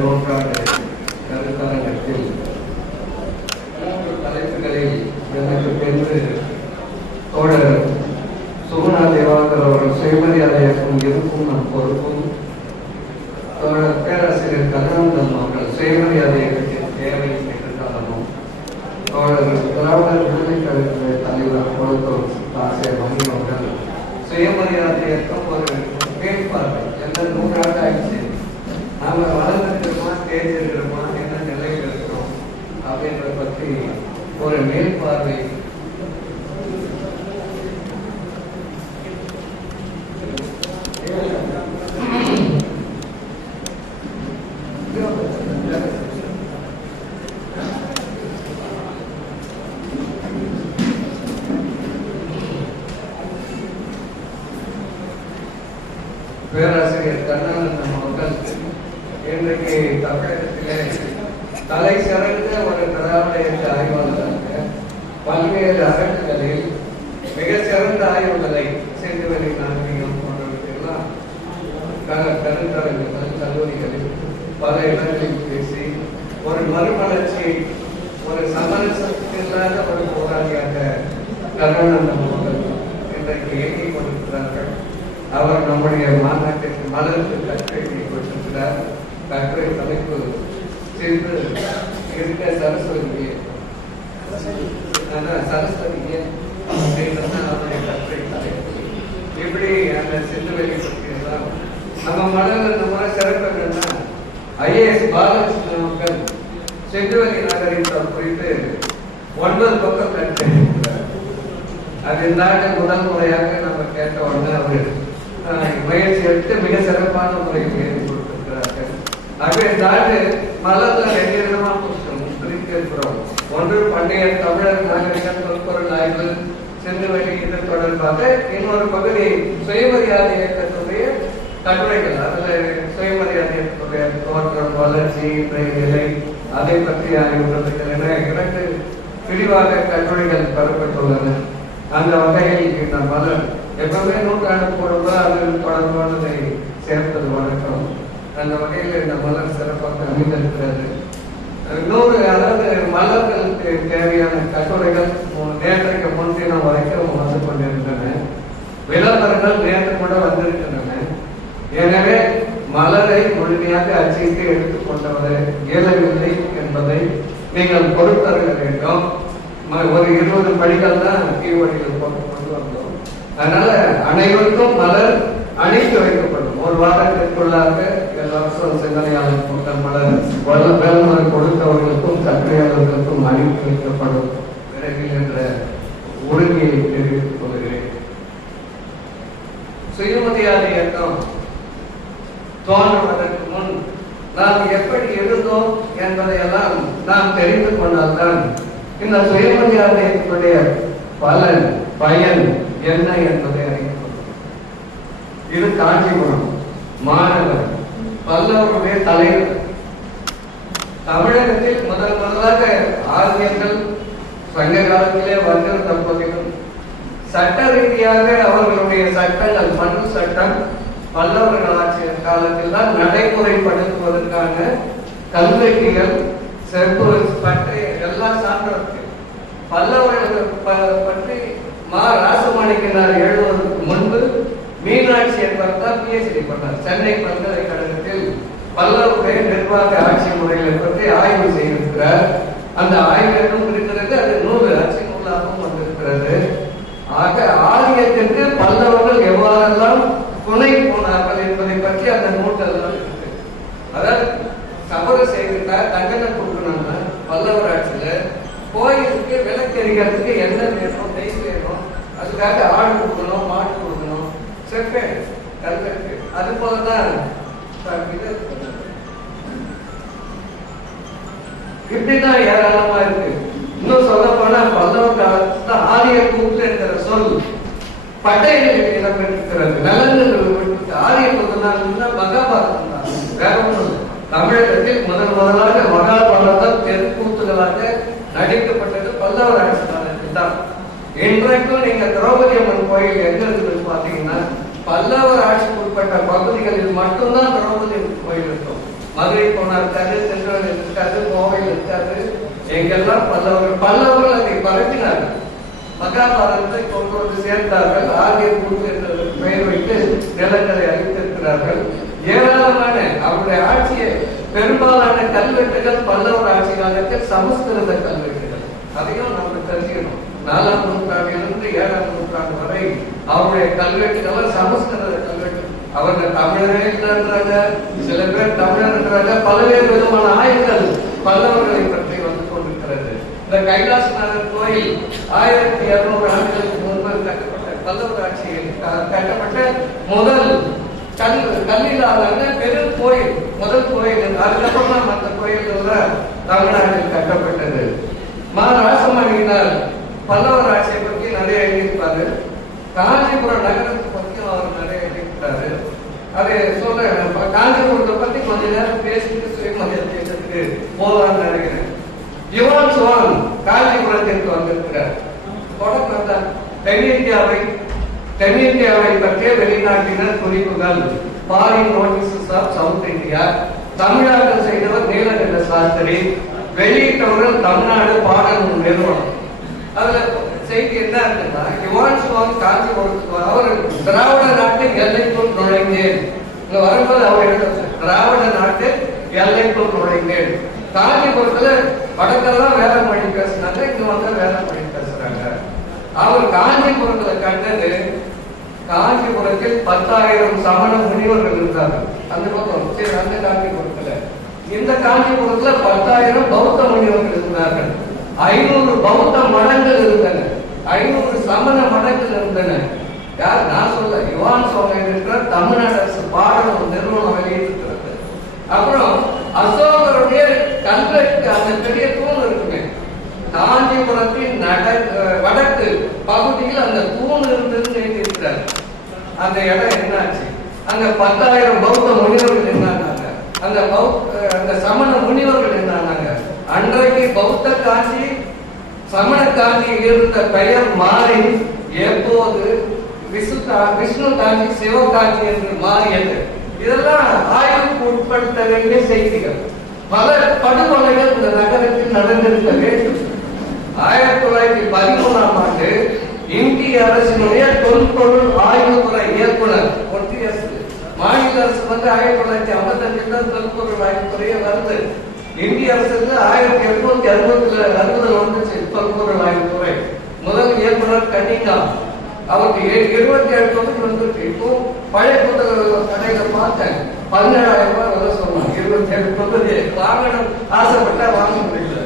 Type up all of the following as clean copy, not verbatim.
நூற்றாண்டு கருத்தரங்கத்தில் 3 தலைப்புகளில் எனக்கு பெற்று தோழர் சுகுணா தேவாகர் அவர்கள் சுயமரியாதை இயக்கம் இருக்கும் நம் பொறுப்பும், தோழர் பேராசிரியர் கதிரானந்தம் அவர்கள் சுயமரியாதை இயக்கத்தின் தேவை என்ற காலமும், தோழர் திராவிடர் விடுதலை கழக தலைவர் கொளத்தூர் ஆசிரியர் மணி அவர்கள் சுயமரியாதை இயக்கம் ஒரு மேற்பார்வை எந்த நூற்றாண்டு ஆயிடுச்சு, நாம வளர்ந்துருக்கோமா ஸ்டேஜ் இருக்கிறோமா என்ன நிலையில் இருக்கிறோம் அப்படின்றத பற்றி ஒரு மேற்பார்வை பேராசிரியர் கண்ணானந்தம் அவர்கள் இன்றைக்கு தமிழகத்திலே தலை சிறந்த ஒரு திராவிட இயக்க ஆய்வாளராக பல்வேறு அரங்குகளில் மிக சிறந்த ஆய்வுகளை செந்துவெளி நாகரிகம் போன்றவற்றையெல்லாம் கருத்தரங்குகள் கல்லூரிகளில் பல இடங்களில் பேசி ஒரு மறுமலர்ச்சி, ஒரு சமரசத்தில்லாத ஒரு போராளியாக கண்ணானந்தம் அவர்கள் இன்றைக்கு இயங்கிக் கொண்டிருக்கிறார்கள். அவர் நம்முடைய மாநாட்டிற்கு மலருக்கு கற்றை கொடுத்திருக்கிறார். கற்றை தலைப்பு சென்று இருக்க சரஸ்வதியே சரஸ்வதியே அப்படின்றதான் அவருடைய கற்றை தலைப்பு. இப்படி அந்த சிந்துவெளி பற்றியெல்லாம் நம்ம மலர் இந்த முறை சிறப்பு என்னன்னா, ஐஏஎஸ் பாலகிருஷ்ணன் அவர்கள் சிந்துவெளி நாகரிகம் குறித்து 9 பக்கம் கற்றை இருக்கிறார். அது இந்த ஆண்டு முதல் முறையாக நம்ம கேட்ட உடனே அவர் முயற்சி எடுத்து மிக சிறப்பான முறையில் எழுதி கொடுத்திருக்கிறார்கள். ஆகவே இந்த ஆண்டு மலர்ல 2 விதமான புத்தகம் பிரித்திருக்கிறோம். ஒன்று பண்டைய தமிழர் நாகரிகம் தொல்பொருள் ஆய்வு சிந்துவெளி இது தொடர்பாக, இன்னொரு பகுதி சுயமரியாதை இயக்கத்துடைய கட்டுரைகள். அதுல சுயமரியாதை இயக்கத்துடைய தோற்றம், வளர்ச்சி, நிலை, அதை பற்றி ஆய்வுகள் என 2 பிரிவாக கட்டுரைகள் பெறப்பட்டுள்ளன. அந்த வகையில் இந்த மலர் எப்பவுமே நூற்றாண்டு போடும்போது அது தொடர்பானதை சேர்ப்பது வழக்கம். அந்த வகையில் இந்த மலர் சிறப்பாக அமைந்திருக்கிறது. இன்னொரு, அதாவது மலர்களுக்கு தேவையான கட்டுரைகள் நேற்றைக்கு முன்தினம் வரைக்கும் வந்து கொண்டிருந்தன. விளம்பரங்கள் நேற்று கூட வந்திருக்கின்றன. எனவே மலரை முழுமையாக அச்சிட்டு எடுத்துக்கொண்டவரை இயலவில்லை என்பதை நீங்கள் பொறுத்தருக வேண்டும். ஒரு 20 படிகள் தான் கீழ்வடிகள் கொண்டு வந்தோம். அதனால அனைவருக்கும் மலர் அனுப்பி வைக்கப்படும். ஒரு வாரத்திற்குள்ளாக எல்லாரும் சிந்தனையாளர் கூட்டம் மலர் வேலுமலர் கொடுத்தவர்களுக்கும் கற்றையாளர்களுக்கும் அனுப்பி வைக்கப்படும் விரைவில் என்ற உறுதியை தெரிவித்துக் கொள்கிறேன். சுயமரியாதை இயக்கம் தோன்றுவதற்கு முன் நாம் எப்படி இருந்தோம் என்பதையெல்லாம் நாம் தெரிந்து கொண்டால்தான் இந்த சுயமரியாதையினுடைய பலன் பயன் என்ன என்பதை அறிந்து கொள்ளும். இது காஞ்சிபுரம் மாணவர் பல்லவருடைய தலைவர். தமிழகத்தில் முதலாக ஆரியர்கள் சங்க காலத்திலே வந்திருந்த போதிலும் சட்ட ரீதியாக அவர்களுடைய சட்டங்கள், மனு சட்டம் பல்லவர்கள் ஆட்சி காலத்தில் தான் நடைமுறைப்படுத்துவதற்கான கல்வெட்டுகள், செப்பு, பட்டை எல்லாம் சான்றது. பல்லவர்கள் பற்றி மா ராசமாணிக்கனார் எழுதுவதற்கு முன்பு மீனாட்சி என்பவர் தான் PhD பண்ணார். சென்னை பல்கலைக்கழகத்தில் பல்லவருடைய நிர்வாக ஆட்சி முறைகளை பற்றி ஆய்வு செய்திருக்கிறார். அந்த ஆய்வு இருக்கிறது. அது நூல் ஆட்சி நூலாகவும் வந்திருக்கிறது. ஆக ஆரியத்திற்கு பல்லவர்கள் எவ்வாறெல்லாம் துணை போனார்கள் என்பதை பற்றி அந்த நூல்கள் இருக்கு. அதாவது சபர செய்திருக்கார், தண்டனை கொடுக்கணும்னா பல்லவர் ஆட்சியில கோயிலுக்கு விளக்கெரிக்கிறதுக்கு என்ன வேணும், நெய் வேணும், அதுக்காக ஆடு கொடுக்கணும், மாடு கொடுக்கணும், செப்பேன் கல்வெட்டு. அது போலதான் இப்படிதான் ஏராளமா இருக்கு. இன்னும் சொல்ல போனா பல்லவர் காலத்துல ஆரிய கூத்து என்கிற சொல் பட்டையில் இடம்பெற்றிருக்கிறது. நலன்கள் ஆரிய கூத்து மகாபாரதம் தான், வேற ஒன்றும். தமிழகத்தில் முதலாக மகாபாரதம் தெருக்கூத்துகளாக நடிக்கப்பட்டது பல்லவர் ஆட்சி காலத்தில் தான். இன்றைக்கும் நீங்க திரௌபதி அம்மன் கோயில் எங்க இருக்குன்னு பாத்தீங்கன்னா பல்லவர் ஆட்சிக்கு உட்பட்ட பகுதிகளில் மட்டும்தான் திரௌபதி கோயில் இருக்கும். மதுரை போனா இருக்காது, திருநெல்வேலி இருக்காது, கோவையில் இருக்காது. எங்கெல்லாம் பல்லவர்கள் அதை பரப்பினார்கள். மகாபாரதத்தை கொண்டு வந்து சேர்த்தார்கள். ஆகிய குழு என்ற பெயர் வைத்து நிலங்களை அளித்திருக்கிறார்கள். ஏராளமான அவருடைய ஆட்சியை பெரும்பாலான கல்வெட்டுகள் பல்லவர் ஆட்சி காலத்தில் சமஸ்கிருத கல்வெட்டுகள். அதையும் நம்ம தெரிஞ்சுக்கணும். 4ஆம் நூற்றாண்டிலிருந்து 7ஆம் நூற்றாண்டு வரை அவருடைய கல்வெட்டுகள் சமஸ்கிருத கல்வெட்டு. அவர்கள் தமிழரே என்றாங்க, சில பேர் தமிழர் என்றாங்க. பல்வேறு விதமான ஆய்வுகள் பல்லவர்களை பற்றி வந்து கொண்டிருக்கிறது. இந்த கைலாசநாதர் கோயில் 1200 ஆண்டுகளுக்கு முன்பு கட்டப்பட்ட பல்லவர் ஆட்சியில் கட்டப்பட்ட முதல் கல்லிலான பெரும் கோயில், முதல் கோயில். அதுக்கப்புறமா மற்ற கோயில்கள் தமிழ்நாட்டில் கட்டப்பட்டது. ராசமணியினர் பல்லவர் ஆட்சியை பற்றி நிறைய எழுதியிருப்பாரு. காஞ்சிபுரம் நகரத்தை பற்றியும் அவர் நிறைய எழுதியிருக்காரு. அதை சொல்ல காஞ்சிபுரத்தை பத்தி கொஞ்ச நேரம் பேசிட்டு சுயமரியாதை பேசுறதுக்கு போலான்னு நினைக்கிறேன். யுவான் சுவான் காஞ்சிபுரத்திற்கு வந்திருக்கிறார். தொடக்கம் தான் தென்னிந்தியாவை பற்றிய வெளிநாட்டினர் குறிப்புகள், foreign notices of South India. தமிழாக்கம் செய்தவர் நீலகண்ட சாஸ்திரி. வெளியிட்டவர்கள் தமிழ்நாடு பாடல் நிறுவனம். அதுல செய்தி என்ன இருக்குன்னா, யுவான் சுவான் காஞ்சிபுரத்துக்கு அவர் திராவிட நாட்டின் எல்லைக்குள் நுழைந்தேன். இங்க வரும்போது அவர் எழுத திராவிட நாட்டு எல்லைக்குள் நுழைந்தேன். காஞ்சிபுரத்துல வடக்கெல்லாம் வேற மொழி பேசினாங்க, இங்க வந்து வேற மொழி பேசுறாங்க. அவர் காஞ்சிபுரத்துல கண்டது, காஞ்சிபுரத்தில் 10,000 சமண முனிவர்கள் இருந்தார்கள். அந்த பக்கம் சரி, அந்த காஞ்சிபுரத்துல. இந்த காஞ்சிபுரத்துல 10,000 பௌத்த முனிவர்கள் இருந்தார்கள். 500 பௌத்த மடங்கள் இருந்தன, 500 சமண மடங்கள் இருந்தன. யார் நான் சொல்ல, யுவான் சுவாமி இருக்கிற தமிழ்நாடு அரசு பாடல் நிறுவனம் வெளியிட்டிருக்கிறது. அப்புறம் அசோகருடைய கல்வெட்டு அந்த பெரிய தூண் இருக்குங்க, காஞ்சிபுரத்தின் வடக்கு பகுதியில் அந்த தூண் இருந்ததுன்னு எழுதியிருக்கிறார். அந்த இடம் என்னாச்சு, அங்க 10,000 பௌத்த முனிவர்கள் என்னானாங்க, அந்த சமண முனிவர்கள் என்னானாங்க. அன்றைக்கு பௌத்த காஞ்சி சமண காஞ்சியில் இருந்த பெயர் மாறி எப்போது விஷ்ணு காஞ்சி சிவகாஞ்சி என்று மாறியது. இதெல்லாம் ஆய்வுக்கு உட்படுத்த வேண்டிய செய்திகள். பல படுகொலைகள் இந்த நகரத்தில் நடந்திருக்க வேண்டும். 1913ஆம் ஆண்டு இந்திய அரசினுடைய தொல்பொருள் ஆய்வுத்துறை இயக்குனர், ஒன்றிய மாநில அரசு வந்து 1955 தான் தொல்பொருள் ஆய்வுத்துறையே வருது. இந்திய அரசுக்கு 1860 வந்துச்சு தொல்பொருள் ஆய்வுத்துறை. முதல் இயக்குனர் கன்னிங்காம், அவருக்கு 27 தொகுதி வந்துருக்கு. இப்போ பழைய புத்தக கடையில பார்த்தேன், 17,000 ரூபாய் வர சொன்னாங்க. 27 தொகுதி வாங்கணும் ஆசைப்பட்டா வாங்க முடியல.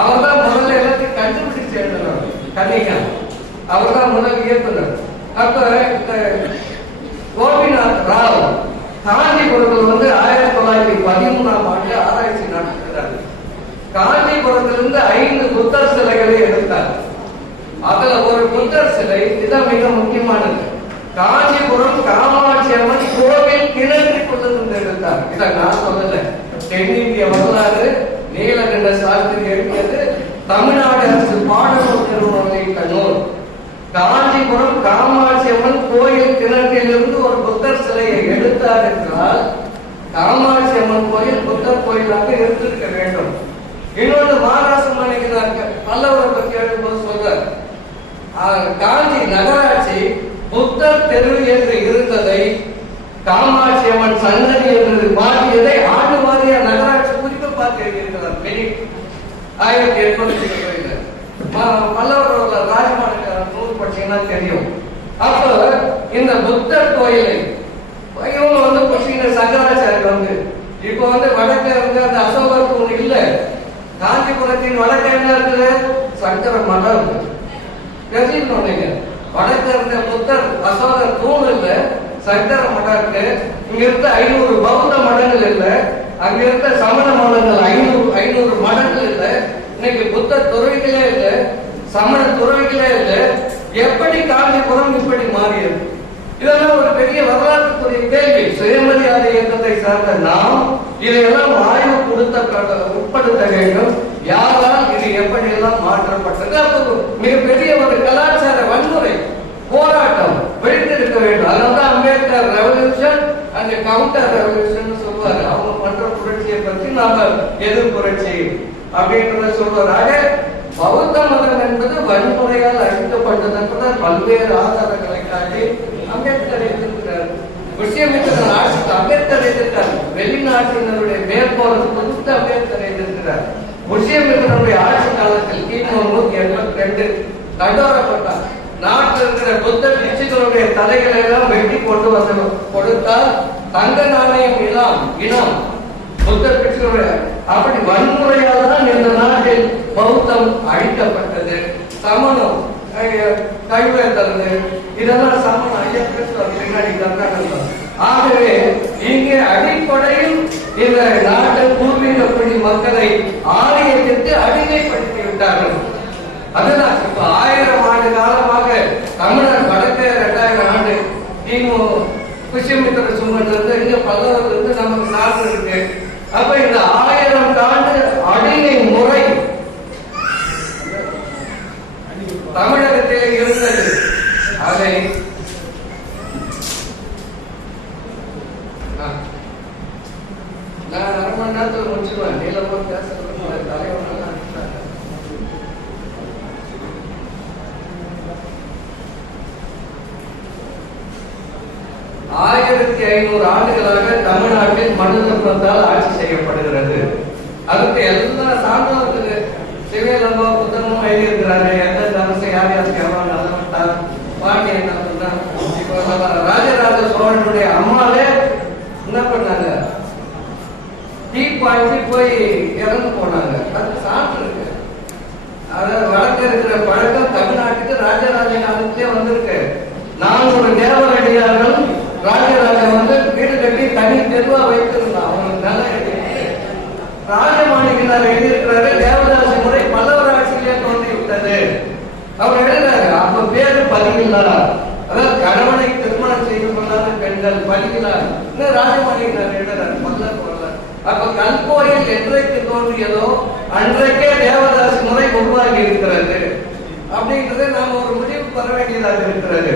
அவர் தான் முதல்ல எல்லாத்தையும் கண்டுபிடிச்சு எழுதுறாரு கன்னிங்காம். அவர் தான் முதல் இயக்குனர். அப்ப இந்த கோபிநாத் ராவ் காஞ்சிபுரத்தில் வந்து 1913ஆம் ஆண்டு ஆராய்ச்சி நடத்துகிறார். காஞ்சிபுரத்திலிருந்து 5 புத்தர் சிலைகளை எடுத்தார். அதுல ஒரு புத்தர் சிலை இதுதான் மிக முக்கியமானது. காஞ்சிபுரம் காமாட்சி அம்மன் கோவில் கிணற்றுக்குள்ளிருந்து எடுத்தார். இதை நான் சொல்லல, தென்னிந்திய வரலாறு நீலகண்ட சாஸ்திரி எழுதியது, தமிழ்நாடு அரசு பாடநூல் நிறுவனம் வெளியிட்ட நூல். காஞ்சிபுரம் காமாட்சி அம்மன் கோயில் கிணற்றிலிருந்து ஒரு புத்தர் சிலையை எடுத்தார் என்றால் காமாட்சி அம்மன் கோயில் புத்தர் கோயிலாக இருந்திருக்க வேண்டும். இன்னொன்று மாராசமணிக்கிறார் பல்லவரை பற்றி எழுதும்போது சொல்றார், காஞ்சி நகராட்சி புத்தர் தெரு என்று இருந்ததை காமாட்சி அம்மன் சன்னதி என்று மாற்றியதை ஆண்டு வாரிய நகராட்சி குறிப்பு பார்த்து எழுதியிருக்கிறார். 1870 பல்லவரோட ராஜமாநில நூல் படிச்சீங்கன்னா தெரியும். அப்ப இந்த புத்தர் கோயிலை இவங்க வந்து படிச்சீங்க, சங்கராச்சாரியர் வந்து இப்ப வந்து வடக்க இருந்து அந்த அசோகர் தூண் இல்ல, காஞ்சிபுரத்தின் வடக்க என்ன இருக்குது, சங்கர மடம் இருக்கு. தெரிஞ்சுக்கணும், வடக்க இருந்த புத்தர் அசோகர் தூண் இல்ல, சங்கர மடம் இருக்கு. இங்க இருந்த 500 பௌத்த மடங்கள் இல்ல, அங்க இருந்த சமண மடங்கள் 500 மடங்கள் இல்ல. இன்னைக்கு புத்த துறவிகளே இல்ல, சமண துறவிகளே இல்ல. எப்படி காஞ்சிபுரம் இப்படி மாறியது? இதெல்லாம் ஒரு பெரிய வரலாற்றுக்குரிய கேள்வி. சுயமரியாதை இயக்கத்தை சார்ந்த நாம் இதையெல்லாம் ஆய்வு உட்படுத்த வேண்டும். யாரால் இது எப்படி எல்லாம் மாற்றப்பட்டது? அப்போ மிகப்பெரிய ஒரு கலாச்சார வன்முறை போராட்டம் வெடித்திருக்க வேண்டும். அதனால Ambedkar revolution and counter revolution சொல்லுவாரு. அவங்க பண்ற புரட்சி நாம எதிர்ப்புரட்சி அப்படின்றத சொல்றாங்க. பௌத்த மதம் என்பது வன்முறையால் அழிக்கப்பட்டது என்பதால் பல்வேறு ஆதாரங்களை காட்டி அம்பேத்கர் எதிர்க்கிறார். விஷயமிக்க ஆட்சிக்கு அம்பேத்கர் எதிர்க்கிறார். வெளிநாட்டினருடைய மேற்கோள் கொடுத்து அம்பேத்கர் எதிர்க்கிறார். முஸ்லிம்களுடைய ஆட்சி காலத்தில் கிமு 182 தண்டோரப்பட்டார். நாட்டில் இருக்கிற புத்த பிட்சுகளுடைய தலைகளை எல்லாம் வெட்டி கொண்டு வந்து கொடுத்தால் தங்க நாணயம் இனம் புத்த பிட்சுகளுடைய அப்படி வன்முறையால் தான் இந்த நாட்டில் பௌத்தம் அழிக்கப்பட்டது. சமணம் கைவேந்தது இதெல்லாம் சமணம் ஐயப்பன் பின்னாடி கர்நாடகம். ஆகவே இங்கே அடிப்படையில் இந்த நாட்டு பூர்வீகப்படி மக்களை ஆலயத்திற்கு அடிமைப்படுத்தி விட்டார்கள். அதுதான் இப்ப 1000 ஆண்டு காலமாக தமிழர் வடக்கு 2000 ஆண்டு கிமு புஷ்யமித்திர சுமன்ல இருந்து இங்க பல்லவர்ல இருந்து நமக்கு நாடு இருக்கு. அப்ப இந்த 1000 ஆண்டு அடிமை முறை தமிழகத்திலே இருந்தது. அதை நான் 1/2 மணி நேரத்தில் முடிச்சுடுவேன். நீளமா பேசுறது தலைவர்கள் 1500 ஆண்டுகளாக தமிழ்நாட்டில் மனு தர்மத்தால் ஆட்சி செய்யப்படுகிறது. அதுக்கு எல்லா சான்றோர்களுக்கு சிவலம்பா புத்தகமும் எழுதியிருக்கிறாரு. எந்த தரசை யார் யாருக்கு எவ்வளவு நல்லவட்டார் பாண்டியன் ராஜராஜ சோழனுடைய அம்மாவே என்ன பண்ணாங்க, டீ பாய்ச்சி போய் இறந்து போனாங்க. அது சான்று இருக்கு. அதாவது வழக்க இருக்கிற பழக்கம் தமிழ்நாட்டுக்கு ராஜராஜ காலத்திலே வந்திருக்கு. 400 தேவரடியார்கள் ராஜராஜன் வந்து வீடு கட்டி தனி தெருவா வைத்திருந்தான். அவங்களுக்கு நல்ல ராஜமாணிக்கனார் எழுதியிருக்கிறாரு. தேவதாசி முறை பல்லவர் ஆட்சியிலே தோன்றிவிட்டது அவர் எழுதுறாரு. அப்ப பேரு பதிவில்லாரா, அதாவது கணவனை திருமணம் செய்து கொண்டாத பெண்கள் பதிவில்லார். இன்னும் ராஜமாணிக்கனார் எழுதுறாரு பல்லவர் வரலாறு. அப்ப கல்கோயில் என்றைக்கு தோன்றியதோ அன்றைக்கே தேவதாசி முறை உருவாகி இருக்கிறது அப்படின்றத நாம் ஒரு முடிவு பெற வேண்டியதாக இருக்கிறது.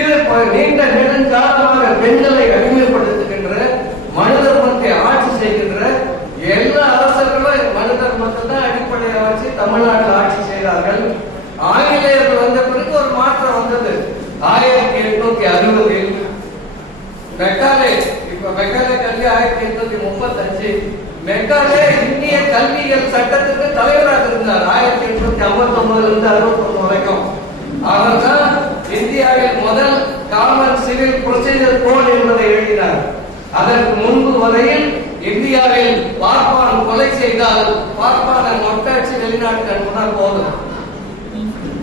இது நீண்ட நெடுங்காலமாக பெண்களை அடிமைப்படுத்துகின்ற மனு தர்மத்தை ஆட்சி செய்கின்ற எல்லா அரசர்களும் மனு தர்மத்தை தான் அடிப்படையாக வச்சு தமிழ்நாட்டில் ஆட்சி செய்தார்கள். ஆங்கிலேயர்கள் வந்த பிறகு ஒரு மாற்றம் வந்தது. 1860 மெக்காலே, இப்ப மெக்காலே கல்வி 1835 மெக்காலே இந்திய கல்வியியல் சட்டத்துக்கு தலைவராக இருந்தார். 1859 இருந்து 61 வரைக்கும் அவர் தான் இந்தியாவில் முதல் காமன் சிவில் ப்ரொசீஜர் கோட் என்பதை எழுதினார். அதற்கு முன்பு வரையில் இந்தியாவில் பார்ப்பான் கொலை செய்தால் பார்ப்பான மொட்டாட்சி வெளிநாட்டுக்கு அனுப்பினால் போதும்,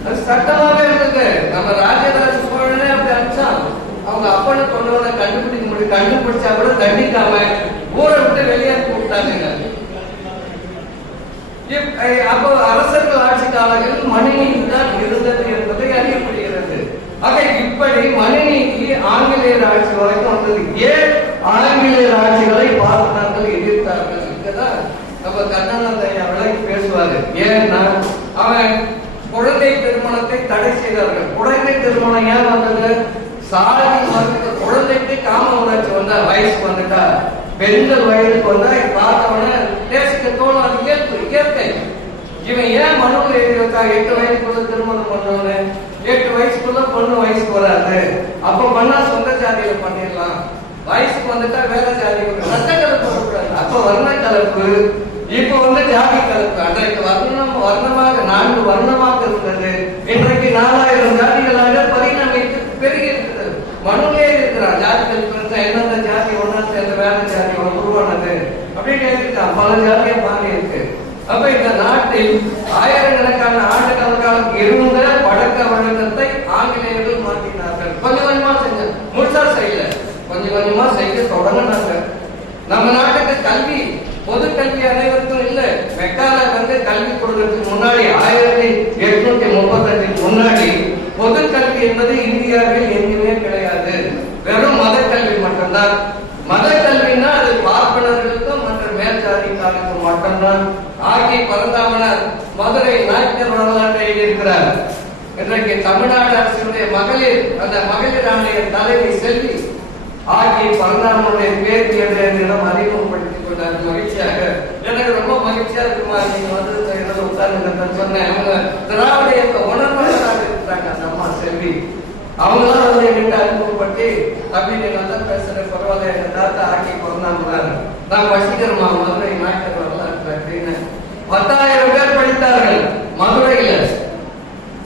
அது சட்டமாவே இருந்தது. நம்ம ராஜராஜ சோழனே அப்படி அனுப்பிச்சான். அவங்க அப்பனை கொண்டவனை கண்டுபிடிக்க முடியும், கண்டுபிடிச்சா கூட தண்டிக்காம ஊரை விட்டு வெளியேற்றி விட்டாங்க. அப்போ அரசர்கள் ஆட்சி காலங்களில் மணிநீதி தான் இருந்தது என்பதை அறியப்படுகிறது. ஆக இப்படி மணிநீதி ஆங்கிலேயர் ஆட்சி வரைக்கும் வந்தது. ஏன் ஆங்கிலேயர் ஆட்சிகளை பார்த்தார்கள், எதிர்த்தார்கள்? இங்கதான் நம்ம கண்ணானந்தையா விளக்கி பேசுவாரு. ஏன்னா அவன் குழந்தை திருமணத்தை தடை செய்தார்கள். குழந்தை திருமணம் ஏன் வந்தது? சாதி வந்து குழந்தைக்கு காம உணர்ச்சி வந்தா, வயசு வந்துட்டா, பெண்கள் வயதுக்கு வந்தா பார்த்தவன தேசிக்க தோணும். அது இயற்கை. இவன் ஏன் மனுவில் எழுதி வச்சா 8 வயசுக்குள்ள திருமணம் பண்ணவனு, 8 வயசுக்குள்ள பொண்ணு வயசுக்கு வராது, அப்ப பண்ணா சொந்த ஜாதியில பண்ணிடலாம், வயசுக்கு வந்துட்டா வேற ஜாதி ரத்த கலப்பு வரக்கூடாது, அப்ப வர்ண கலப்பு. இப்ப வந்து ஜாதி கலப்பு. அன்றைக்கு வர்ணமாக 4 வர்ணமாக இருந்தது. இன்றைக்கு 4000 ஜாதிகளாக பரிணமித்து பெருகி இருக்கிறது. மனுவிலே இருக்கிறான் ஜாதி கலப்பு எந்தெந்த ஜாதி ஒன்னா சேர்ந்த வேற ஜாதி உருவானது அப்படின்னு எழுதிருக்கான். பல ஜாதியா மாறி இருக்கு. அப்ப இந்த நாட்டில் ஆயிரக்கணக்கான ஆண்டு காலம் இருந்த பழக்க வழக்கத்தை ஆங்கிலேயர்கள் மாற்றினார்கள். கொஞ்சம் கொஞ்சமா செஞ்ச, முழுசா செய்யல, கொஞ்சம் கொஞ்சமா செய்ய தொடங்கினாங்க. நம்ம நாட்டுக்கு கல்வி, பொது கல்வி அனைவருக்கும் இல்ல. மெக்கால வந்து கல்வி கொடுக்கறதுக்கு முன்னாடி 1835 முன்னாடி பொது கல்வி என்பது இந்தியாவில் எங்குமே கிடையாது. வெறும் மத கல்வி மட்டும்தான். மத கல்வினா அது பார்ப்பனர்களுக்கும் மற்ற மேல் ஜாதிக்காரர்களுக்கும் மட்டும்தான். ஆகி பரந்தாமனார் மதுரை நாயக்கர் வரலாற்றை எழுதியிருக்கிறார். இன்றைக்கு தமிழ்நாடு அரசுடைய மகளிர், அந்த மகளிர் ஆணையர் தலைவி செல்வி ஆகி பரந்தாமனுடைய பேர் என்னிடம் அறிமுகப்படுத்திக் கொண்டார். மகிழ்ச்சியாக மகிழ்ச்சியா இருக்குமா நீங்க வந்து உட்கார்ந்து சொன்னேன். அவங்க திராவிட இயக்க உணர்வாளராக இருக்கிறாங்க அந்த அம்மா செல்வி. அவங்களாம் வந்து என்கிட்ட அனுபவப்பட்டு தம்பி நீங்க நல்லா பேசுற பரவாயில்ல, எங்க தாத்தா ஆக்கி பிறந்தாங்க, நான் வசிக்கிறோமா மதுரை நாயக்கர் வரலாற்று அப்படின்னு 10,000 பேர் படித்தார்கள் மதுரையில.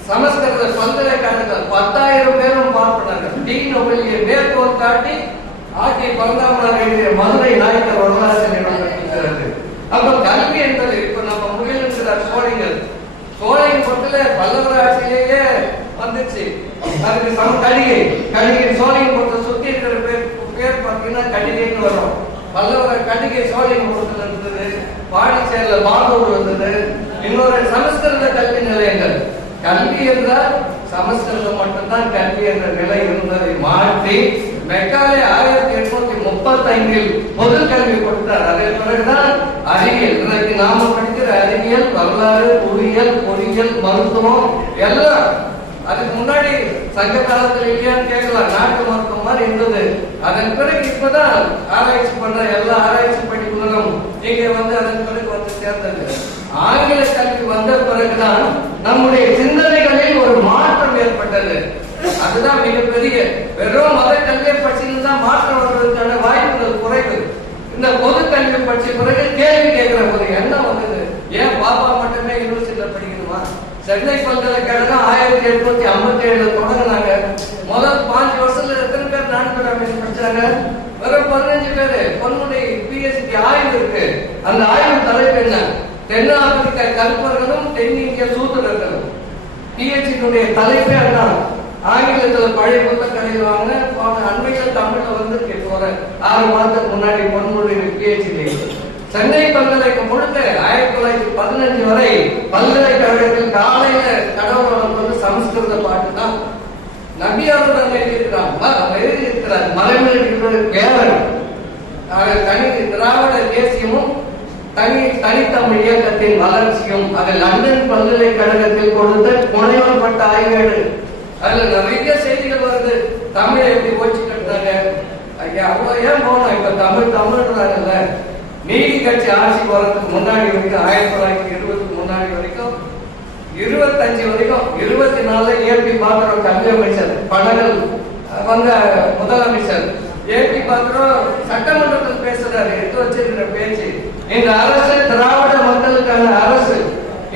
சமஸ்கிருத பல்கலைக்கழகங்கள் 10,000 பேரும் பார்ப்பனார்கள். டீன் ஒவ்வொரு மேற்கோள் காட்டி ஆக்கி பிறந்தாமலார் எழுதிய மதுரை நாயக்கர் வரலாற்று இருக்கிறது. அப்ப கல்வி என்பது இப்ப நம்ம முயலுங்கிறார் சோழிகள். சோழையின் பொறுத்துல பல்லவர் ஆட்சியிலேயே வந்துச்சு. அதுக்கு கடிகை சோழையின் பொறுத்த சுத்தி இருக்கிற பேர் பார்த்தீங்கன்னா கடிகைன்னு வரும். பல்லவர் கடிகை சோழையின் பொறுத்துல இருந்தது. பாண்டிச்சேரியில பாகூர் வந்தது. இன்னொரு சமஸ்கிருத கல்வி நிலையங்கள். கல்வி என்றால் சமஸ்கிருதம் மட்டும்தான் கல்வி என்ற நிலை இருந்ததை மாற்றி மெக்காலே 1835 பொது கல்வி கொடுத்தார். அதன் பிறகுதான் அறிவியல். இன்னைக்கு நாம படிக்கிற அறிவியல், வரலாறு, புவியியல், பொறியியல், மருத்துவம் எல்லாம் அதுக்கு முன்னாடி சங்க காலத்துல இல்லையான்னு கேட்கலாம். நாட்டு மருத்துவம் மாதிரி இருந்தது. அதன் பிறகு இப்பதான் ஆராய்ச்சி பண்ற எல்லா ஆராய்ச்சி படிப்புகளும் இங்க வந்து அதன் பிறகு வந்து சேர்ந்தது. ஆங்கில கல்வி வந்த பிறகுதான் நம்முடைய சிந்தனைகளில் ஒரு மாற்றம் ஏற்பட்டது. அதுதான் மிகப்பெரிய. வெறும் மத கல்வியை படிச்சுதான் மாற்றம் வருவதற்கான வாய்ப்புகள் குறைவு. இந்த பொது கல்வி படிச்ச பிறகு கேள்வி கேட்கிற போது என்ன வந்தது? ஏன் பாப்பா மட்டுமே யூனிவர்சிட்டியில படிக்கணுமா? சென்னை பல்கலைக்கழகம் 1857 தொடங்கினாங்க. முதல் 5 வருஷத்துல எத்தனை பேர் நான்கு படிச்சாங்க? வெறும் 15 பேரு. பொன்முனை PhD ஆய்வு இருக்கு. அந்த ஆய்வு தலைப்பு என்ன? தென்னாப்பிரிக்க கல்பர்களும் தென்னிந்திய சூத்திரர்களும். PhD தலைப்பே அதான். ஆங்கிலத்துல பழைய புத்தக கடையில் வாங்க அண்மையில் தமிழ்ல வந்து ஒரு 6 மாதத்துக்கு முன்னாடி பொன்முனை PhD. சென்னை பல்கலைக்கு முழுக்க 1915 வரை பல்கலைக்கழகத்தில் காலையில கடவுள் வந்து சமஸ்கிருத பாட்டு தான். நபியாருடன் எழுதியிருக்கிறார் மறைமொழி கேவல். தனி திராவிட தேசியமும் தனித்தமிழ் இயக்கத்தின் வளர்ச்சியும் அது லண்டன் பல்கலைக்கழகத்தில் கொடுத்த முனைவப்பட்ட ஆய்வேடு. அதுல நிறைய செய்திகள் வருது. தமிழை எப்படி ஓச்சு கட்டுறாங்க. ஐயா அவ்வளவு ஏன் போனோம்? இப்ப தமிழ்ன்றாங்கல்ல. நீதி கட்சி ஆட்சி போறதுக்கு முன்னாடி வரைக்கும் 1920 முன்னாடி வரைக்கும் 25 வரைக்கும் 24 ஏபி பாத்திரம் கல்வி அமைச்சர், படங்கள் வந்த முதலமைச்சர் ஏபி பாத்திரம் சட்டமன்றத்தில் பேசுறாரு. எடுத்து வச்சிருக்கிற பேச்சு, இந்த அரசு திராவிட மக்களுக்கான அரசு.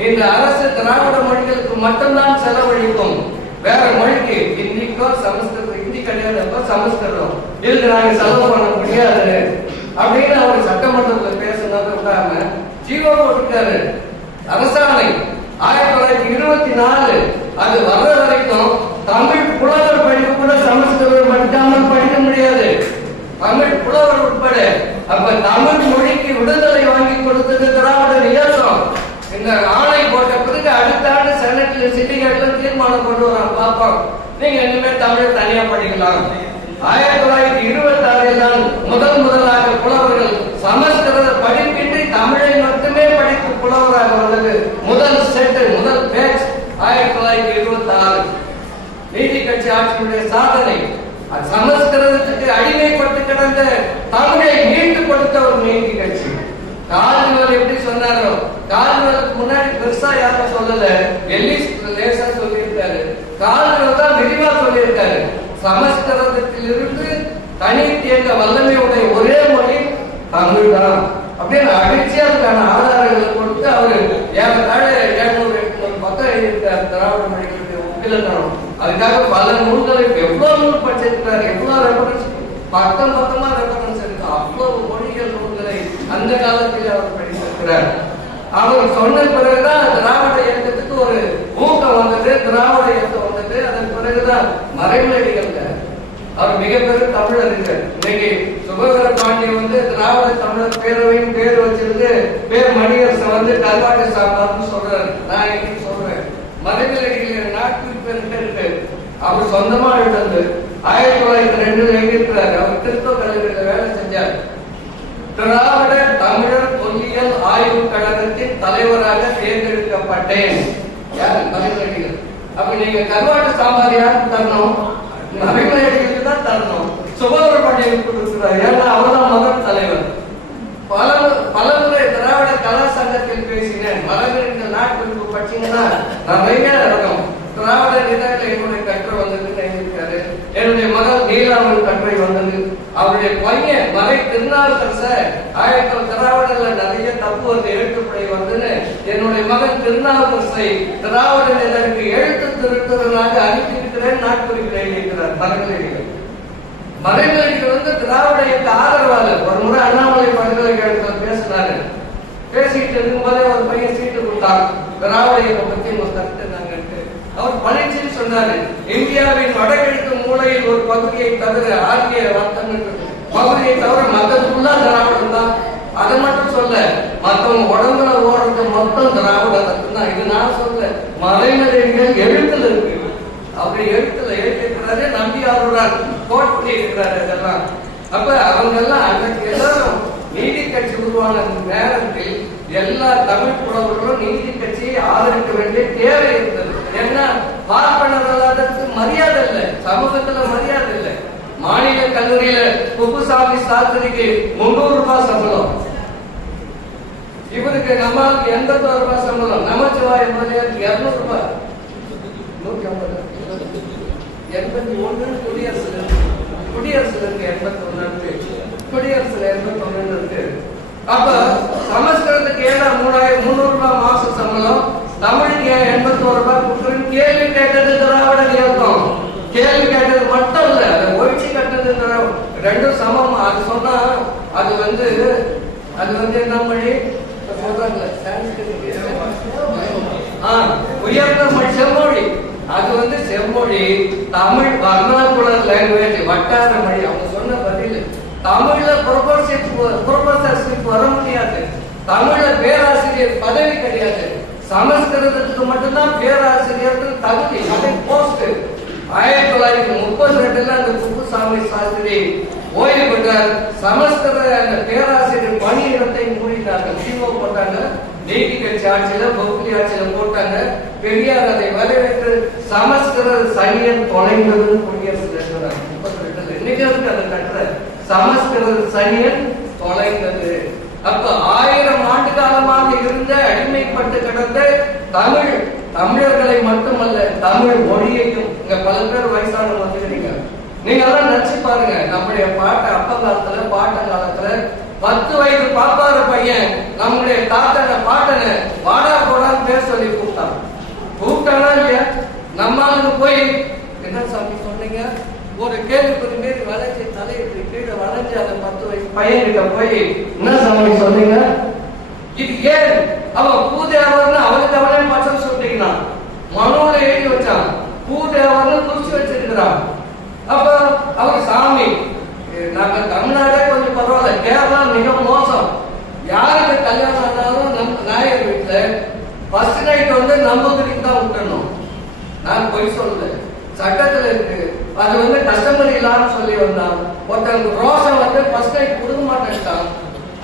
இந்த அரசு திராவிட மொழிகளுக்கு மட்டும்தான் செலவழிக்கும். வேற மொழிக்கு ஹிந்திக்கோ சமஸ்கிருதம், ஹிந்தி கிடையாதப்போ சமஸ்கிருதம் இதுக்கு நாங்க செலவு பண்ண முடியாது அப்படின்னு அவர் சட்டமன்றத்தில் பேசுனது விடாம ஜீவோ போட்டிருக்காரு. அரசாணை 1924 அது வர்ற வரைக்கும் தமிழ் புலவர் படிப்பு கூட சமஸ்கிருதம் படிக்காமல் படிக்க முடியாது. தமிழ் புலவர் உட்பட. அப்ப தமிழ் மொழிக்கு விடுதலை வாங்கி கொடுத்தது திராவிட இயக்கம். இந்த ஆணை போட்ட பிறகு அடுத்த ஆண்டு செனட்ல சிண்டிகேட்ல தீர்மானம் கொண்டு வரோம். பார்ப்போம், நீங்க இனிமே தமிழ் தனியா படிக்கலாம். 1926 தான் முதலாக புலவர்கள் சமஸ்கிருத படிப்பின்றி தமிழை மட்டுமே படித்து புலவராக வந்தது. முதல் செட், முதல் பேட்ச் 1926. நீதி கட்சி ஆட்சியுடைய சாதனை. சமஸ்கிருதத்துக்கு அடிமைப்பட்டு கிடந்த தமிழை மீட்டு கொடுத்த ஒரு நீதி கட்சி. கால்டுவெல் எப்படி சொன்னாரோ, கால்டுவெலுக்கு முன்னாடி பெருசா யாரும் சொல்லல, எல்லிஸ் லேசா சொல்லியிருக்காரு. கால்டுவெல் தான் விரிவா சொல்லியிருக்காரு. சமஸ்கிருதத்தில் இருந்து தனித்தேங்க வல்லமையுடைய ஒரே மொழி தமிழ் தான் அப்படின்னு அடிச்சு அதுக்கான ஆதாரங்களை கொடுத்து அவரு ஏறத்தாழ 700-800 பக்கம் எழுதியிருக்காரு திராவிட மொழிகளுக்கு இலக்கணம். அதுக்காக பல நூல்களை எவ்வளவு நூல் படிச்சிருக்கிறார், எவ்வளவு ரெஃபரன்ஸ், பக்கமா ரெஃபரன்ஸ் இருக்கு. அவ்வளவு மொழிகள் நூல்களை அந்த காலத்தில் அவர் படித்திருக்கிறார். அவர் சொன்ன பிறகுதான் திராவிட இயக்கத்துக்கு ஒரு ஊக்கம் வந்தது, திராவிட இயக்கம் வந்தது. அதன் பிறகுதான் மறைமொழிகள் அவர் மிகப்பெரிய தமிழறிஞர். இன்னைக்கு சுபவீர பாண்டியன் வந்து திராவிட தமிழர் பேரவையின் பேர் வச்சிருந்து பேர் மணியரசன் வந்து கல்வாட்டு சாப்பாடுன்னு சொல்றாரு. நான் இன்னைக்கு சொல்றேன், மறைமொழிகள் நாட்டு இருக்கு. அவர் சொந்தமா எழுந்தது 1902 எழுதியிருக்கிறார். அவர் திருத்த கல்லூரியில் வேலை செஞ்சார். திராவிட தமிழர் தொல்லியல் ஆய்வு கழகத்தின் தலைவராக தேர்ந்தெடுக்கப்பட்டேன். யாரு? மறைமொழிகள். அப்ப நீங்க கருவாட்டு சாம்பார் யாருக்கு தரணும்? மறைமொழிகளுக்கு தான் தரணும். சுபவீர பாண்டியனுக்கு கொடுக்கிறார். ஏன்னா அவர்தான் முதல் தலைவர். பலமுறை திராவிட கலா சங்கத்தில் திராவிடம் கட்டுரை வந்தது. அவருடைய பையன் மறை திருநாவுக்கரசர் திராவிடல நிறைய தப்பு வந்து எழுத்துப்படை வந்துன்னு என்னுடைய மகன் திருநாவுக்கரசை திராவிடன் இதற்கு எழுத்து திருத்தவர்களாக அனுப்பியிருக்கிறேன் நாட்குறிப்பில் எழுதியிருக்கிறார். மறைமலைக்கு வந்து திராவிட இயக்க ஆதரவாளர். ஒரு முறை அண்ணாமலை பல்கலைக்கழகத்தில் பேசினாரு. பேசிட்டு இருக்கும்போதே ஒரு பையன் சீட்டு கொடுத்தார். திராவிட இயக்கம் பத்தி ஒரு கருத்து நாங்க அவர் பணிச்சின்னு சொன்னாரு. இந்தியாவின் வடகிழக்கு மூலையில் ஒரு பகுதியை தவிர ஆகிய பகுதியை தவிர மற்றதுக்குள்ள திராவிடம் தான். அதை மட்டும் சொல்ல, மற்றவங்க உடம்புல ஓடுறது மொத்தம் திராவிட தான். இது நான் சொல்ல, மறைமலைகள் எழுத்துல இருக்கு. அவரு எழுத்துல எழுதியிருக்கிறாரு. நம்பியாருடன் கோட் பண்ணி இருக்கிறாரு. இதெல்லாம் அப்ப அவங்க எல்லாம் அன்றைக்கு எல்லாரும் நீதி கட்சி உருவான நேரத்தில் எல்லா தமிழ் புலவர்களும் நீதி கட்சியை ஆதரிக்க வேண்டிய தேவை இருந்தது. ஏன்னா பார்ப்பனர்களுக்கு மரியாதை இல்லை, சமூகத்துல மரியாதை இல்லை. மாநில கல்லூரியில குப்புசாமி சாஸ்திரிக்கு 300 ரூபாய் சம்பளம், இவருக்கு நம்மளுக்கு 81 ரூபாய் சம்பளம், நமச்சிவாய முதலியாருக்கு 200 ரூபாய், 150, 81 குடியரசுல இருக்கு 81 குடியரசுல 81 இருக்கு. அப்ப சமஸ்கிருதத்துக்கு ஏன்னா 300 ரூபாய் மாச சம்பளம், தமிழுக்கு 81 ரூபாய் கொடுக்குறேன்னு கேள்வி கேட்டது திராவிட இயக்கம். கேள்வி கேட்டது மட்டும் இல்ல, அதை ஒழிச்சு கட்டது ரெண்டும் சமம். அது சொன்னா அது வந்து என்ன மொழி சொல்றாங்கல்ல, உயர்ந்த மொழி செம்மொழி. அது வந்து செம்மொழி. தமிழ் வர்ணாகுலர் லாங்குவேஜ், வட்டார மொழி. அவங்க சொன்ன பதில் தமிழ்ல ப்ரொஃபசர்ஷிப் வர முடியாது, தமிழ்ல பேராசிரியர் பதவி கிடையாது. சமஸ்கிருதத்துக்கு மட்டும்தான் பேராசிரியர் தகுதி, அது போஸ்ட். 1932 அந்த குப்புசாமி சாஸ்திரி ஓய்வு பெற்றார். சமஸ்கிருத பேராசிரியர் பணியிடத்தை மூடினாங்க, ஜீவோ போட்டாங்க. நீதி கட்சி ஆட்சியில பொக்லி ஆட்சியில போட்டாங்க. பெரியார் அதை வரவேற்று சமஸ்கிருத சனியன் தொலைந்தது குடியரசு தலைவர் 32 இன்னைக்கு இருக்கு அதை கட்டுற சமஸ்கிருத சனியன் தொலைந்தது. அப்ப 1000 ஆண்டு காலமாக இருந்த அடிமைப்பட்டு கிடந்த தமிழர்களை மட்டுமல்ல, தமிழ் மொழியையும். இங்க பல பேர் வயசானவங்க வந்துக்கிறீங்க, நீங்க எல்லாம் நினைச்சு பாருங்க. நம்முடைய அப்ப காலத்துல பாட்டங்காலத்துல 10 வயது பாப்பார பையன் நம்முடைய தாத்தனை பாட்டனை வாடா போடான்னு பேர் சொல்லி கூப்பிட்டானா இல்லையா? நம்மளுக்கு போய் என்ன சாமி சொன்னீங்க, ஒரு கேள்விக்குறி மாரி வளைஞ்சு தலையிட்டு கீழே வளைஞ்சு அந்த 10 வயசு பையன்கிட்ட போய் என்ன சாமி சொன்னீங்க, இது ஏன் அவன் பூதேவர்னு அவனுக்கு அவனே பச்சம் சொல்லிட்டீங்கன்னா மனோட எழுதி வச்சான், பூதேவர்னு குறிச்சு வச்சிருக்கிறான். அப்ப அவர் சாமி, நாங்க தமிழ்நாடே கொஞ்சம் பரவாயில்ல, கேரளா மிக மோசம். யாருக்கு கல்யாணம் ஆனாலும் நம்ம நாயர் வீட்டுல ஃபர்ஸ்ட் நைட் வந்து நம்புகிறீங்க தான் விட்டுணும். நான் பொய் சொல்லல, சட்டத்துல இருக்கு. அது வந்து கஸ்டமர் இல்லான்னு சொல்லி வந்தான். ஒருத்தருக்கு ரோஷம் வந்து ஃபர்ஸ்ட் நைட் கொடுக்க மாட்டேன்ட்டான்.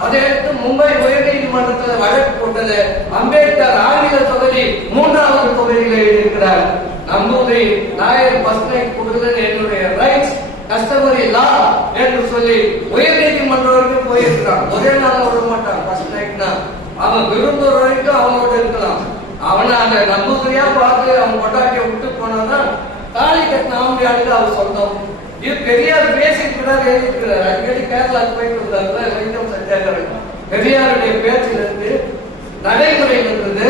அதை எடுத்து மும்பை உயர் நீதிமன்றத்தில் வழக்கு போட்டது. அம்பேத்கர் ஆங்கில தொகுதி 3வது தொகுதியில் எழுதியிருக்கிறார், நம்பூதிரி நாயர் ஃபர்ஸ்ட் நைட் கொடுக்கலன்னு என்னுடைய ரைட்ஸ் கஸ்டமரி லா என்று சொல்லி உயர் நீதிமன்றம் வரைக்கும் போயிருக்கிறான். ஒரே நாள் விட மாட்டான். ஃபர்ஸ்ட் நைட்னா அவன் விரும்புற வரைக்கும் அவனோட இருக்கலாம். அவனை அந்த நம்பூதிரியா பார்த்து அவன் கொட்டாட்டியை விட்டு போனாதான் தாலி கட்டின ஆம்பியாளுக்கு அவர் சொந்தம். இது பெரியார் பேசியிருக்கிறார், எழுதியிருக்கிறார். அடிக்கடி கேரளாவுக்கு போயிட்டு இருந்தாங்க வைக்கம் சத்தியாகிரகம். பெரியாருடைய பேச்சிலிருந்து நடைமுறையிலிருந்து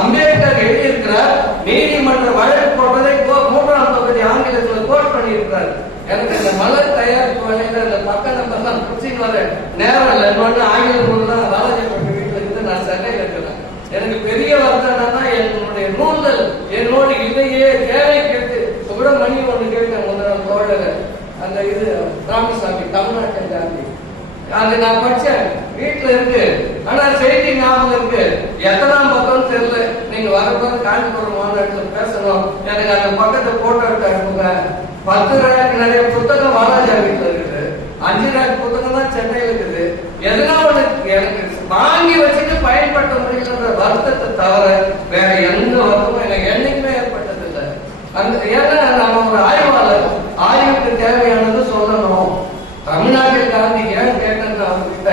அம்பேத்கர் எழுதியிருக்கிறார். நீதிமன்ற வழக்கு போட்டதை 3ஆம் தொகுதி ஆங்கிலத்தில் கோட் பண்ணியிருக்கிறார். எனக்கு இந்த மலர் தயாரிப்பு வழியில இந்த பக்க நம்பர் தான் குச்சிங் வர நேரம் இல்லை. இன்னொன்று ஆங்கில நூல்லாம் ராஜபக்ஷ வீட்டில் இருந்து நான் சென்னையில் இருக்கிறேன். எனக்கு பெரிய வருத்தம்னா என்னுடைய நூல்கள் என்னோடு இல்லையே தேவை கேட்டு கூட மணி ஒன்று கேட்டேன். முதல் தோழர் அந்த இது ராமசாமி தமிழ்நாட்டை ஜாதி அது நான் படிச்சேன், வீட்டுல இருக்கு. ஆனா செய்தி ஞாபகம் இருக்கு. எத்தனாம் பக்கம் தெரியல. நீங்க வரப்போது காஞ்சிபுரம் மாநாட்டுல பேசணும். எனக்கு அந்த பக்கத்தை போட்டோ எடுத்து அனுப்புங்க. 10 ரேக் நிறைய புத்தகம் வாலாஜா வீட்டுல இருக்குது. 5 ரேக் புத்தகம் தான் சென்னையில் இருக்குது. எதனால எனக்கு வாங்கி வச்சுட்டு பயன்படுத்த முடியலன்ற வருத்தத்தை தவிர வேற எந்த வருத்தமும் எனக்கு என்னைக்குமே ஏற்பட்டது இல்லை. அந்த ஏன்னா நம்ம ஒரு ஆய்வாளர், ஆய்வுக்கு தேவையானது சொல்லணும். தமிழ்நாட்டில் காந்தி ஏன் கேட்டது அவர்கிட்ட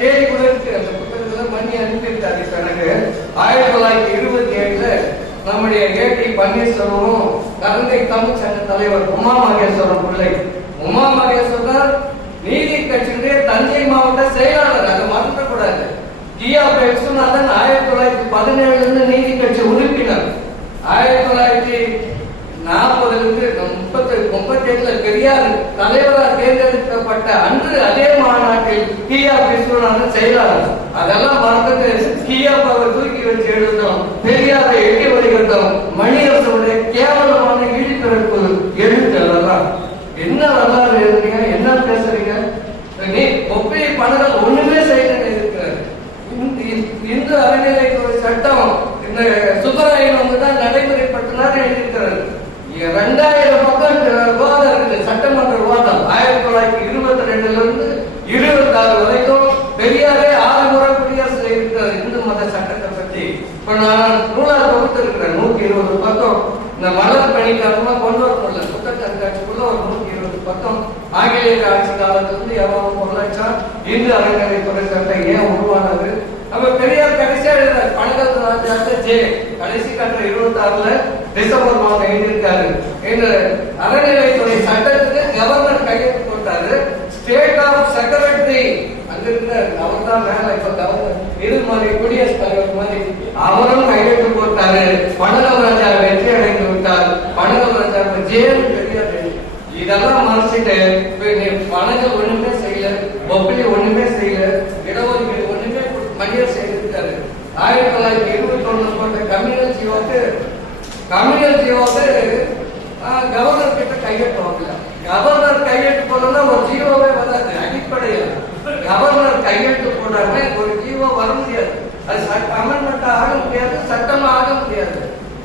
கேள்வி கூட இருக்கு. அந்த புத்தகத்துல மணி அனுப்பியிருக்காரு. இப்ப எனக்கு 1927 நம்முடைய ஏடி பன்னீர்செல்வமும் கரந்தை தமிழ் சங்க தலைவர் உமா மகேஸ்வரன் பிள்ளை உமா மகேஸ்வரர் நீதி கட்சியினுடைய தஞ்சை மாவட்ட செயலாளர், அதை மறந்துடக்கூடாது. ஜியா விஸ்வநாதன் 1917 நீதி கட்சி உறுப்பினர். 1940 பெரியார் தலைவராக தேர்ந்தெடுக்கப்பட்ட அன்று அதே மாநாட்டில் கியா விஸ்வநாதன் செயலாளர். அதெல்லாம் மறந்துட்டு கியாப்பாவை தூக்கி வச்சு எழுதும், பெரியாரை எட்டி வருகிறதும், மணியரசனுடைய கேவலமான இழிப்பிறப்பு எழுத்தெல்லாம் என்ன வரலாறு எழுதுறீங்க, என்ன பேசுறீங்க? நீ ஒப்பை பணங்கள் ஒண்ணுமே செய்ய இருக்கிறார். இந்து அறநிலைத்துறை சட்டம் இந்த சுப்பராயன் தான் நடைமுறைப்படுத்தினார் எழுதியிருக்கிறார். 2000 பக்கம் விவாதம் இருக்குது, சட்டமன்ற விவாதம். 1922 26 வரைக்கும் பெரியாரே 6 முறை குடியரசு இருக்கிறார் இந்து மத சட்டத்தை பற்றி. இப்ப நான் நூலா தொகுத்திருக்கிறேன் 120 பக்கம். இந்த மலர் பணிக்காரமா கொண்டு வரல புத்தக கண்காட்சிக்குள்ள ஒரு 120 பக்கம். ஆங்கிலேய ஆட்சி காலத்திலிருந்து எவ்வளவு 1 லட்சம் இந்து அறநிலைத்துறை சட்டம் ஏன் உருவானது. அப்ப பெரியார் கடைசியா எழுதார் பணங்கள் ராஜாட்ட ஜே கடைசி கட்ட 26 டிசம்பர் மாதம் எழுதியிருக்காரு. இந்த அறநிலைத்துறை சட்டத்துக்கு கவர்னர் கையெழுத்து போட்டாரு. ஸ்டேட் ஆஃப் செக்ரட்டரி அங்க இருந்தார், அவர் தான் மேல இப்ப கவர்னர் இது மாதிரி குடியரசுத் தலைவர் மாதிரி அவரும் கையெழுத்து போட்டாரு. பனகல் ராஜா வெற்றி அடைந்து விட்டார். பனகல் ராஜா ஜேன்னு பெரியார். இதெல்லாம் மறைச்சிட்டு பனகல் ஒண்ணுமே செய்யல, பொப்பிலி ஒண்ணுமே செய்யல, இடஒதுக்கீடு ஒண்ணுமே மணியர் செய்திருக்காரு. 1921 போட்ட கம்யூனல் ஜீவோக்கு கவர்னர் கிட்ட கையெழுத்து வாங்கல. கவர்னர் கையெழுத்து போடணும்னா ஒரு ஜீவோவே வராது. அடிப்படையில் கவர்னர் கையெழுத்து போடாம ஒரு ஜீவோ வர முடியாது. அது அமெண்ட்மெண்ட் ஆக முடியாது, சட்டமா ஆக முடியாது.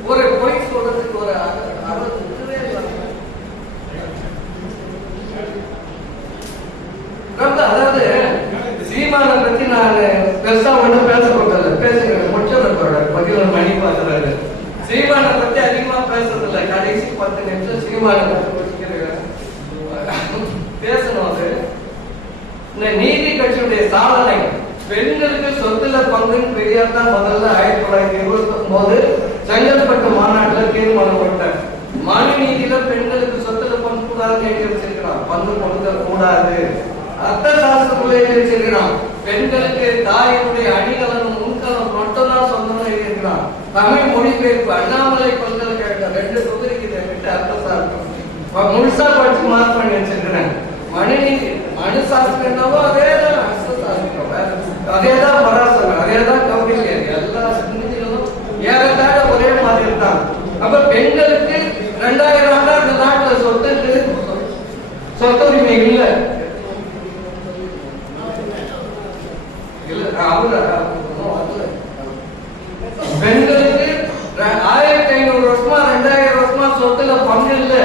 ஒரு பொய் சொல்றதுக்கு ஒரு அதாவது சீமான பத்தி நான் பெருசா ஒண்ணும் பேசப்பட்டது. பேசுகிறேன் முச்சதோட பதிவு மணி பாக்குறாரு. சீமான பத்தி அதிகமா பேசுறது இல்லை. கடைசி 10 நிமிஷம் சீமான பேசணும். அது இந்த நீதி கட்சியுடைய சாதனை பெண்களுக்கு சொத்துல பங்குன்னு பெரியார் தான் முதல்ல 1929 செங்கல்பட்டு மாநாட்டில் தீர்மானம் போட்டார். மனு நீதியில பெண்களுக்கு சொத்துல பங்கு கூடாதுன்னு எழுதி வச்சிருக்கிறான். பங்கு கொடுக்க கூடாது. அர்த்த சாஸ்திரங்களை எழுதி வச்சிருக்கிறான். பெண்களுக்கு தாயினுடைய அணிகலனும் முன்கலம் மட்டும்தான் சொந்தம் எழுதியிருக்கிறான். தமிழ் மொழிபெயர்ப்பு அண்ணாமலை பல்கலைக்கழகம் 2 தொகுதிக்கு அர்த்த சாஸ்திரம் முழுசா படிச்சு மார்க் பண்ணி வச்சிருக்கிறேன். மனு சாஸ்திரம் என்னவோ அதேதான் அர்த்த சாஸ்திரம், அதேதான் பராசரம், அதேதான் கௌடில்யர். எல்லா சிந்திகளும் ஏறத்தாழ ஒரே மாதிரி தான். அப்ப பெண்களுக்கு 2000 ஆண்டா இந்த நாட்டுல சொத்துரிமை இல்லை. பெண்களுக்கு 1500 வருஷமா 2000 வருஷமா சொத்துல பங்கு இல்லை.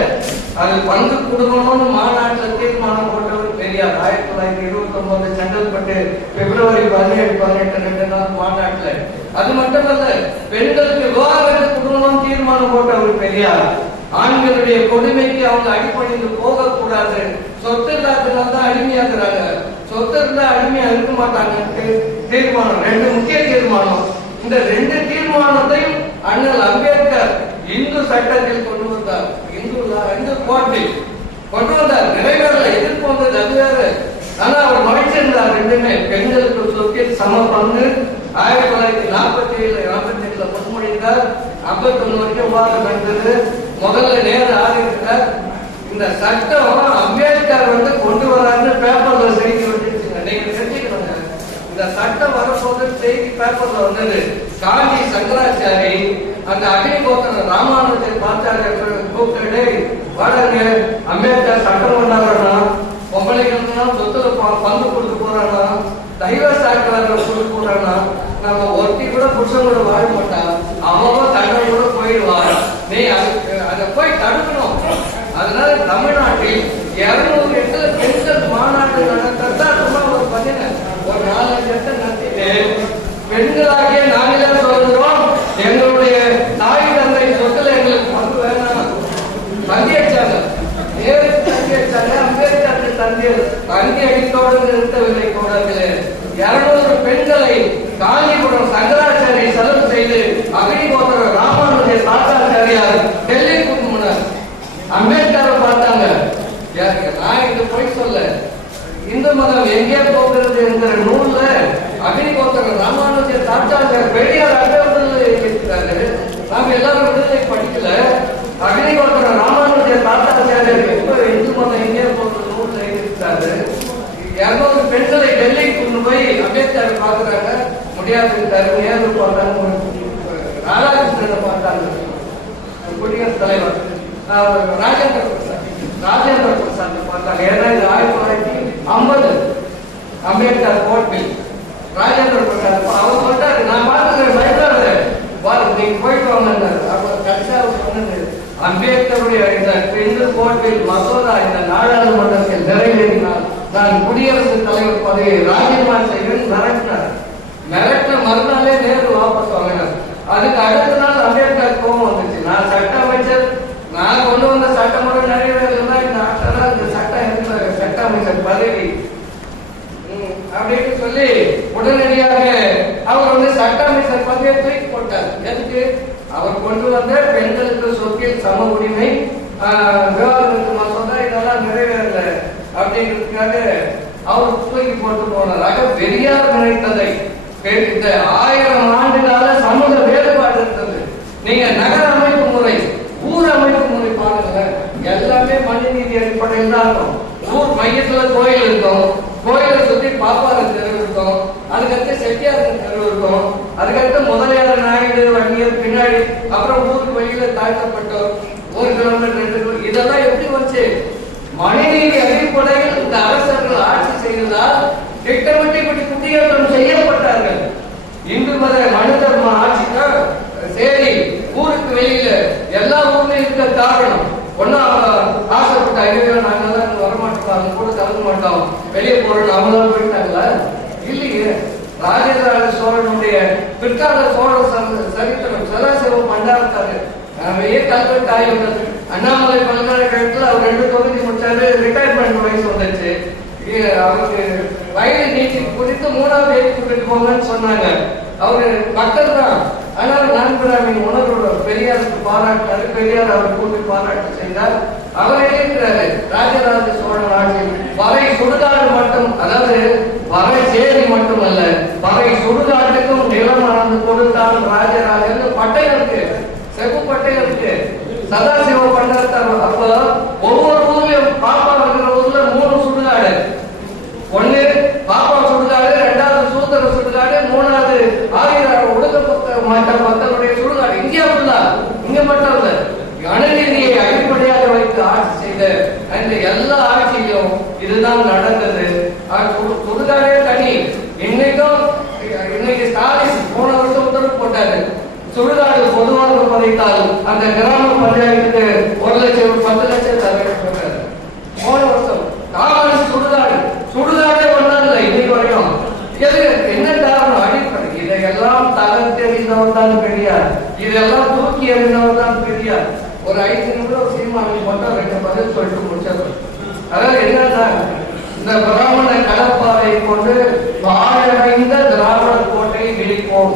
அது பங்கு கொடுக்கணும்னு மாநாட்டில் தீர்மானம் போட்டவர் பெரியார். 1929 செங்கல்பட்டு பிப்ரவரி 17, 18 2 நாள் மாநாட்டில். அது மட்டுமல்ல, பெண்களுக்கு விவாகரத்து கொடுக்கணும்னு தீர்மானம் போட்டவர் பெரியார். ஆண்களுடைய கொடுமைக்கு அவங்க அடிப்படைந்து போகக்கூடாது. சொத்து இல்லாததுனால தான் அடிமையாக்குறாங்க. சொத்து இருந்தா அடிமையா இருக்க மாட்டாங்க. தீர்மானம் 2 முக்கிய தீர்மானம். இந்த 2 தீர்மானத்தையும் அண்ணல் அம்பேத்கர் இந்து சட்டத்தில் கொண்டு வந்தார். இந்து கோர்ட்டில் கொண்டு வந்தார். நிறைவேறல, எதிர்ப்பு வந்தது, அது வேற. ஆனா அவர் மறைச்சிருந்தார். 2மே பெண்களுக்கு சொத்தில் சம பங்கு 1947-48 முன்மொழிந்தார். 51 வரைக்கும் விவாதம் நடந்தது. முதல்ல நேரு ஆரம்பித்தார். இந்த சட்டம் அம்பேத்கர் கொண்டு வரான்னு பேப்பர்ல செய்தி வந்துருச்சுங்க. நீங்க தெரிஞ்சுக்கணுங்க, இந்த சட்டம் வரப்போது செய்தி பேப்பர்ல வந்தது. காந்தி சங்கராச்சாரி அந்த அக்னிகோத்திர ராமானுஜர் பாச்சாரியர் கூப்பிட்டு, வாடங்க அம்பேத்கர் சட்டம் பண்ணாரா, பொம்பளைகளுக்கு சொத்துல பங்கு கொடுக்க போறானா, டைவர்ஸ் ஆக்ட் கொடுக்க போறானா, நம்ம ஒருத்தி கூட புருஷன் கூட வாழ மாட்டா, அவன் தண்டனை கூட போயிடுவார். நீ அதை போய் தடுக்கணும். அதனால தமிழ்நாட்டில் 208 பெண்கள் மாநாடு நடத்தா ஒரு 4 லட்சம் நடத்திட்டு பெண்களாகிய நாங்களே சொல்கிறோம், எங்களுடைய தாய் தந்தை சொத்துல எங்களுக்கு பங்கு வேணாம். தந்தி அடிச்சாங்க, நேரு தந்தி அடிச்சாங்க, அம்பேத்கர் தந்தி அடித்தோடு நிறுத்தவில்லை. கூடவில்லை 200 பெண்களை காஞ்சிபுரம் சங்கராச்சாரியை செலவு செய்து அக்னிகோத்திர ராமானுஜர் தாத்தாச்சாரியார் டெல்லி கூப்பிட்டு அம்பேத்கரை பார்த்தாங்க. அம்பேத்கர் பாக்குறாங்க, முடியாது நேரு பார்த்தாங்க, ராதாகிருஷ்ணனை பார்த்தாங்க, குடியரசுத் தலைவர் ராஜேந்திர பிரசாத் பார்த்தாங்க. ஏன்னா இது 1950 அம்பேத்கர் கோட் பில். ராஜேந்திர பிரசாத் அவர் சொல்றாரு, நான் பார்த்துக்கிறேன், பயப்படாத, நீங்க போயிட்டு வாங்க. அம்பேத்கருடைய இந்த இந்து கோட் பில் மசோதா இந்த நாடாளுமன்றத்தில் நிறைவேறினால் நான் குடியரசுத் தலைவர் பதவியை ராஜினாமா செய்வேன் மிரட்டின மறுநாளே நேரு வாபஸ் வாங்கினார். அதுக்கு அடுத்த நாள் அம்பேத்கர் கோபம் வந்துச்சு. நான் சட்ட அமைச்சர், நான் கொண்டு வந்த சட்டமுறை நிறைவேறா இந்த சட்டம் சட்ட அமைச்சர் பதவி அப்படின்னு சொல்லி உடனடியாக அவர் சட்ட அமைச்சர் பதவியை தூக்கி போட்டார். எதுக்கு? அவர் கொண்டு வந்த பெண்களுக்கு சொத்தில் சம உரிமை விவாதத்துக்கு மசோதா இதெல்லாம் நிறைவேறல அப்படிங்கிறதுக்காக அவர் தூக்கி போட்டு போனதாக பெரியார் நினைத்ததை இந்த 1000 ஆண்டுகால சமூக வேறுபாடு இருந்தது. நீங்க நகர அமைப்பு முறை, ஊர் அமைப்பு முறை பாருங்க, எல்லாமே மனித நீதி அடிப்படையில் தான் இருக்கும். ஊர் மையத்துல கோயில் இருக்கும், கோயிலை சுத்தி பாப்பாரன் தெரு இருக்கும், அதுக்கடுத்து செட்டியாரன் தெரு இருக்கும், அதுக்கடுத்து முதலியார் நாயுடு வண்டியர் பின்னாடி, அப்புறம் ஊருக்கு வெளியில தாழ்த்தப்பட்டோர் 1 கிலோமீட்டர் 2 கிலோமீட்டர். இதெல்லாம் எப்படி வச்சு மனிதநீதி அடிப்படையில் இந்த அரசர்கள் ஆட்சி செய்ததால் திட்டமிட்டு இப்படி குடியேற்றம் செய்யப்பட்டார்கள். இந்து மத மனு தர்ம ஆட்சிக்கு சரி ஊருக்கு வெளியில எல்லா ஊர்லயும் இருக்க காரணம் ஒன்னா ஆசைப்பட்ட ஐயோ நாங்கெல்லாம் வரமாட்டோம், அவங்க கூட கலந்து மாட்டோம், வெளியே போறோம், அவங்களாம் போயிட்டாங்களா? இல்லையே. ராஜராஜ சோழனுடைய பிற்கால சோழ சரித்திரம் சதாசிவ பண்டாரத்தாரு கல்வெட்டு ஆய்வு அண்ணாமலை பல்கலைக்கழகத்தில் அவர் 2 தொகுதி முடிச்சாரு. ரிட்டையர்மெண்ட் வயசு வந்துச்சு. அவருக்கு வயது நீச்சி குறித்து 3வது ஏற்றி கூட்டிட்டு போங்கன்னு சொன்னாங்க. அவரு மக்கள் தான், ஆனால் நான்குராமின் உணர்வோட பெரியாருக்கு பாராட்டாரு. பெரியார் அவர் கூட்டி பாராட்டு செய்தார். அவர் எழுதியிருக்கிறாரு, ராஜராஜ சோழன் ஆட்சி வரை சுடுகாடு மட்டும், அதாவது வரை சேரி மட்டுமல்ல, வரை சுடுகாட்டுக்கும் நிலம் அளந்து கொடுத்தான் ராஜராஜன் பட்டை இருக்கு, செப்பு பட்டை இருக்கு. சதாசிவ பண்டாரத்தார் அப்ப ஒவ்வொரு ஊர்லயும் பாப்பா இருக்கிற ஊர்ல 3 சுடுகாடு, 1 பாப்பா சுடுகாடு, 2வது சூத்திர சுடுகாடு, 3வது ஆயிரம் ஒடுக்கப்பட்ட மக்களுடைய சுடுகாடு. இந்தியா ஃபுல்லா, இங்க மட்டும் இல்ல, அணுநீதியை அடிப்படையாக வைத்து ஆட்சி செய்த அந்த எல்லா ஆட்சியிலும் இதுதான் நடந்தது. சுடுகாடே தனி. இன்னைக்கு ஸ்டாலின் போன வருஷம் உத்தரவு போட்டாரு, சுடுகாடு பொதுவாக பதைத்தால் அந்த கிராம பஞ்சாயத்துக்கு 1 லட்சம் 10 லட்சம் தர போன வருஷம். காமன் சுடுகாடே ஒன்றால் இன்னைக்கு வரையும் எது என்ன காரணம்? அடிப்படை இதையெல்லாம் தகர்த்தெறிந்தவர் தான் பெரியார், இதெல்லாம் தூக்கி எறிந்தவர் தான் பெரியார். ஒரு 5 நிமிடம் சீமானில் மட்டும் 2 பதில் சொல்லிட்டு முடிச்சது. அதாவது என்னன்னா, இந்த பிராமண கடப்பாறை கொண்டு பாழடைந்த திராவிட கோட்டையை விழிப்போம்.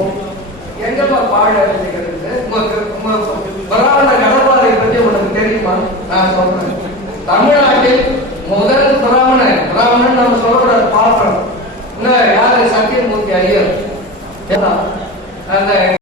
எங்கப்பா பாழடைகிறது? பிராமண கடப்பாறை பற்றி உனக்கு தெரியுமா? நான் சொல்றேன். தமிழ்நாட்டில் முதல் பிராமணன் நம்ம சொல்லக்கூடாது, பாத்திரம் யாரு? சத்தியமூர்த்தி ஐயர். அந்த